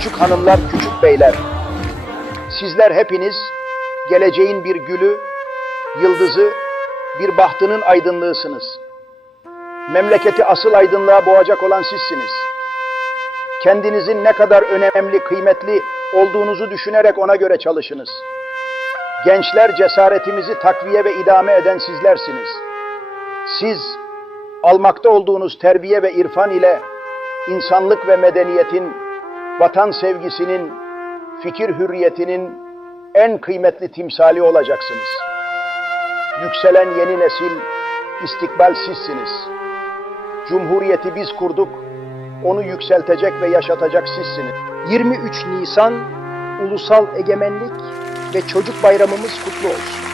küçük hanımlar, küçük beyler. Sizler hepiniz geleceğin bir gülü, yıldızı, bir bahtının aydınlığısınız. Memleketi asıl aydınlığa boğacak olan sizsiniz. Kendinizin ne kadar önemli, kıymetli olduğunuzu düşünerek ona göre çalışınız. Gençler cesaretimizi takviye ve idame eden sizlersiniz. Siz almakta olduğunuz terbiye ve irfan ile insanlık ve medeniyetin, vatan sevgisinin, fikir hürriyetinin en kıymetli timsali olacaksınız. Yükselen yeni nesil, istikbal sizsiniz. Cumhuriyeti biz kurduk, onu yükseltecek ve yaşatacak sizsiniz. 23 Nisan Ulusal Egemenlik ve Çocuk Bayramımız kutlu olsun.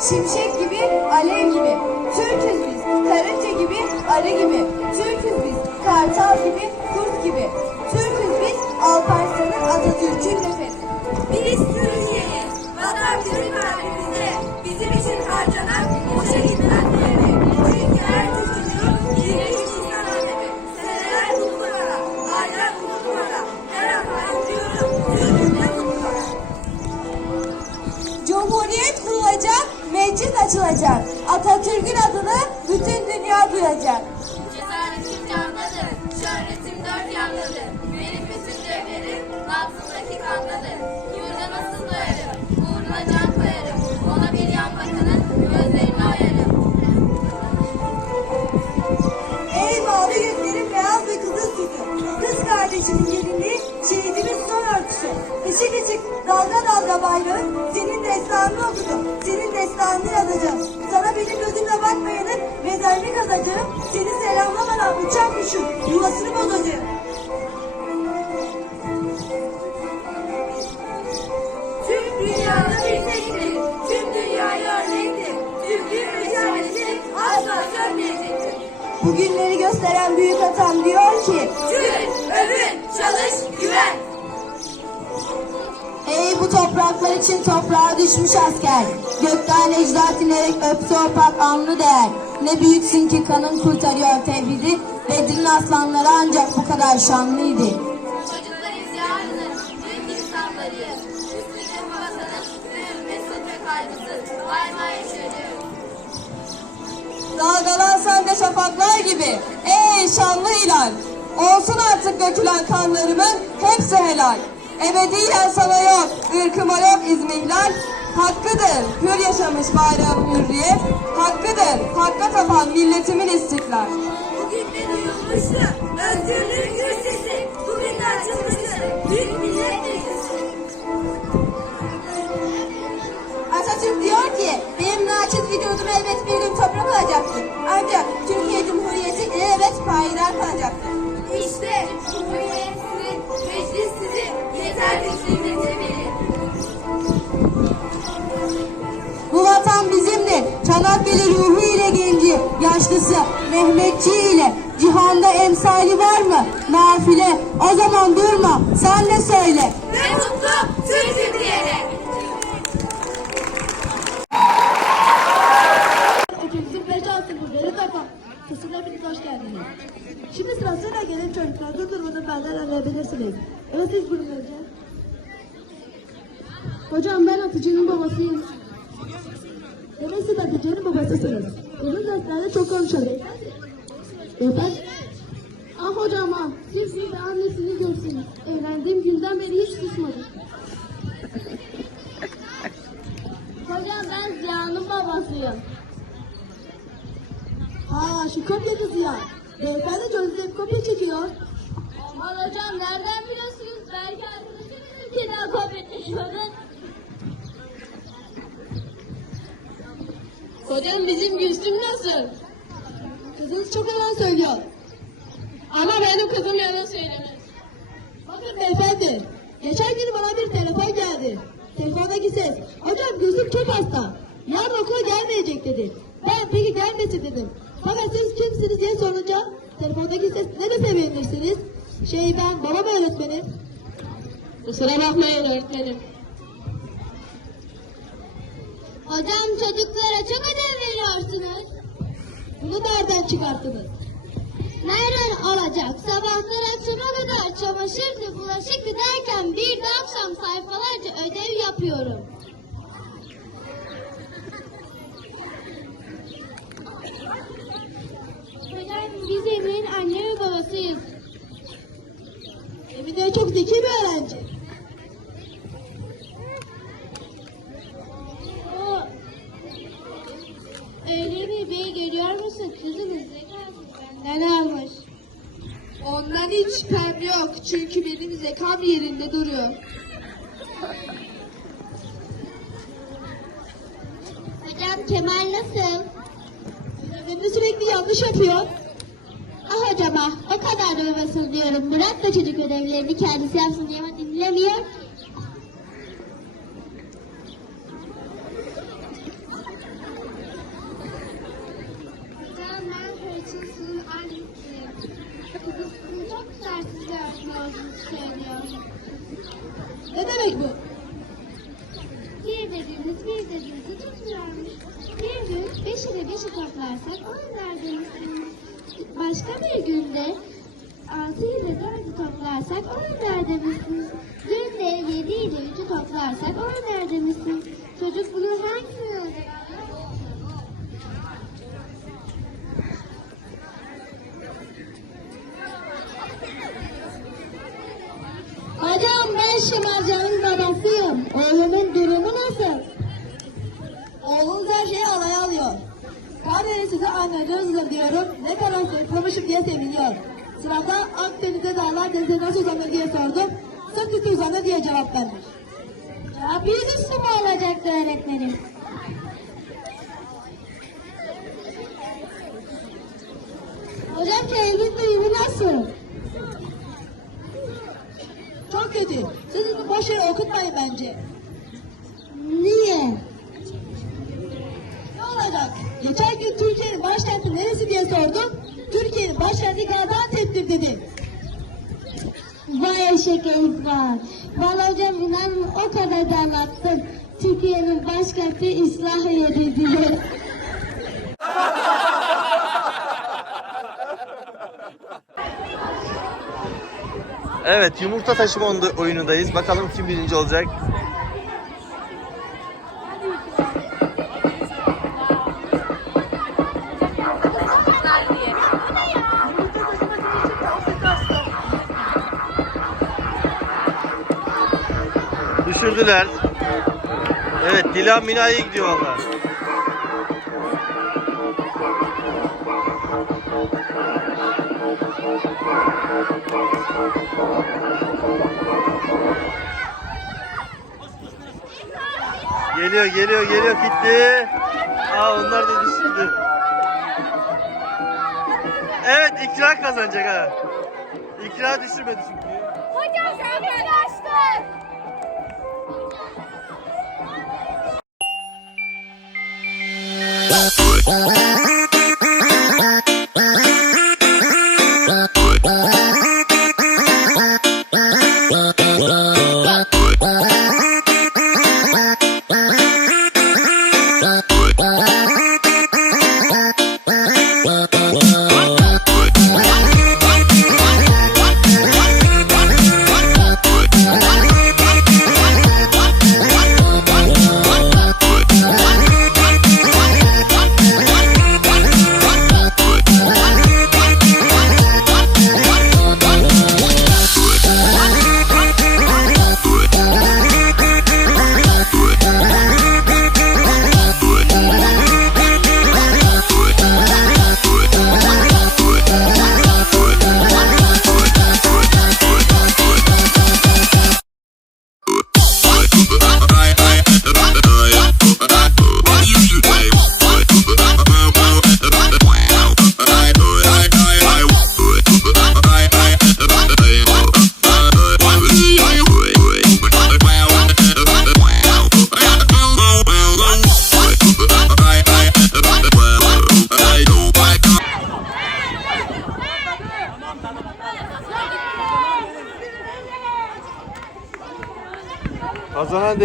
Şimşek gibi, alev gibi. Türküz biz, karınca gibi, arı gibi. Türküz biz, kartal gibi, kurt gibi. Türküz biz, Alparslan'ın Atatürk'ün nefesi. Açılacak. Atatürk'ün adını bütün dünya duyacak. Işık ışık, dalga dalga bayrağın, senin destanını okudum. Senin destanını yazacağım. Sana benim gözümle bakmayanın mezarını kazacağım. Seni selamlamadan uçan kuşun yuvasını bozacağım. Tüm dünyada bir tektir. Tüm dünyaya örnektir. Türklüğün mücadelesi asla sönmeyecektir. Bugünleri gösteren büyük atam diyor ki, Türk, övün, çalış, güven. Ey bu topraklar için toprağa düşmüş asker. Gökten ecdat inerek öptü o pak anlı değer. Ne büyüksün ki kanın kurtarıyor tevhidi. Bedir'in aslanları ancak bu kadar şanlıydı. Çocuklarıyız yarının, büyük insanlarıyız. Üstünde bu vatanın, büyük mesut ve kaygısız, daima yaşayacağız. Dalgalansan de şafaklar gibi. Ey şanlı hilal. Olsun artık dökülen kanlarımın hepsi helal. Ebediyen sana yok, ırkıma yok izmihlal. Hakkıdır hür yaşamış bayrağım hürriyet. Hakkıdır hakka tapan milletimin istiklal. Bugün de duyulmuştu, özgürlüğün İle genci, yaşlısı, Mehmetçi ile. Cihanda emsali var mı? Nafile. O zaman durma. Sen de söyle. Ne mutlu Türk'üm diyene. Otobüsün 5 altı bölümleri kapan. Kısımda hepiniz hoş geldiniz. Şimdi sırasıyla gelen çocuklar durdurmadan benden arayabilirsiniz. Evet siz buyurun önce. Hocam ben Hatice'nin babasıyım. Evet siz Babasısınız. Uzun derslerde çok konuşalım. Beyefendi. Ah hocam ah. Bir de annesini görsünüz. Evlendiğim günden beri hiç susmadım. Hocam ben Ziya'nın babasıyım. Ha şu kopya kızı ya. Beyefendi gözü hep kopya çekiyor. Aman hocam nereden biliyorsunuz? Belki arkadaşınız ülkeden kopya çekiyordur. Hocam bizim Gülsüm nasıl? Kızınız çok yalan söylüyor. Ama benim kızım yalan söylemez. Bakın beyefendi. Geçen gün bana bir telefon geldi. Telefondaki ses. Hocam Gülsüm çok hasta. Yarın okula gelmeyecek dedi. Ben peki gelmesin dedim. Fakat siz kimsiniz diye sorunca telefondaki ses ne de sevinirsiniz? Şey ben babam öğretmenim. Kusura bakmayın öğretmenim. Hocam çocuklara çok ödev veriyorsunuz. Bunu nereden çıkarttınız? Nereden olacak? Sabahtan akşama kadar çamaşırdı, bulaşıktı derken bir de akşam sayfalarca ödev yapıyorum. Hocam biz Emre'nin anne ve babasıyız. Emine çok zeki bir öğrenci. Yok. Çünkü benim zekam yerinde duruyor. Hocam Kemal nasıl? Ödevlerini sürekli yanlış yapıyor. Ah hocam ah o kadar da diyorum. Bırak da çocuk ödevlerini kendisi yapsın diye ama dinlemiyor. çok sertsiz bir öğretmen olduğunu Ne demek bu? Bir dediğiniz bir dediğinizi tutmuyormuş. Bir gün beş ile beşi toplarsak on eder. Başka bir günde altı ile dördü toplarsak on eder. Dün de yedi ile üçü toplarsak on eder. Çocuk bunu hangisini öğrenir? Hocam ben Babasıyım. Oğlumun durumu nasıl? Oğlunuz her şeyi alaya alıyor. Kahveni size anneniz diyorum. Ne kadar zayıflamışım diye seviniyor. Sırada Akdeniz'de dağlar denize nasıl uzanır diye sordum. Sırt üstü uzanır diye cevap vermiş. Ya bir üstü mü olacaktı öğretmenim? Hocam kendiniz duyumu nasıl? Çok kötü. Siz bunu boş yere okutmayın bence. Niye? Ne olacak? Geçen gün Türkiye'nin başkenti neresi diye sordum. Türkiye'nin başkenti Gaziantep'tir dedi. Vay herifler. Valla hocam o kadar da anlattım. Türkiye'nin başkenti İslahiye'dir diye. Evet yumurta taşıma oyunu- oyunundayız. Bakalım kim birinci olacak. Düşürdüler. Evet Dilan Mina'ya gidiyor valla. Geliyor geliyor geliyor gitti. Aa onlar da düşürdü. Evet ikra kazanacak ha. İkra düşürmedi çünkü. うん。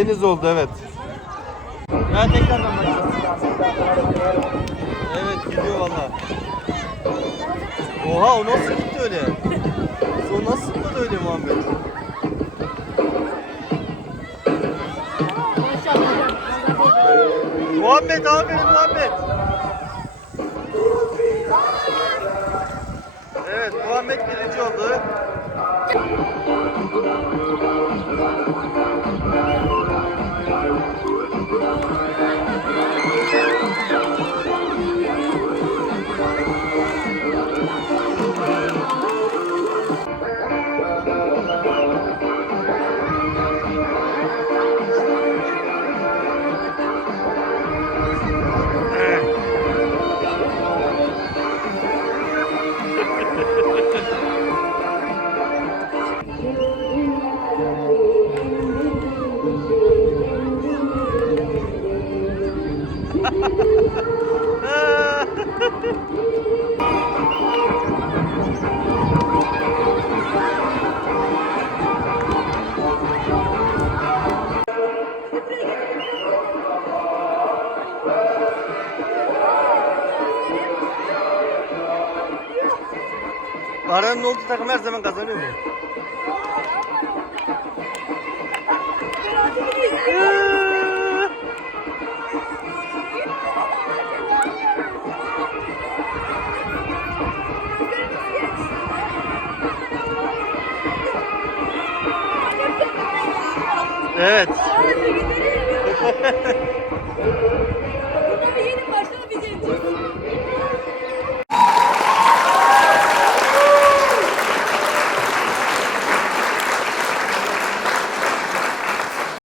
Deniz oldu evet. Ya tekrardan başlayalım. Evet gidiyor valla. Oha o nasıl gitti öyle? O nasıl gitti öyle Muhammed? Muhammed aferin Muhammed. Evet Muhammed birinci oldu. Evet.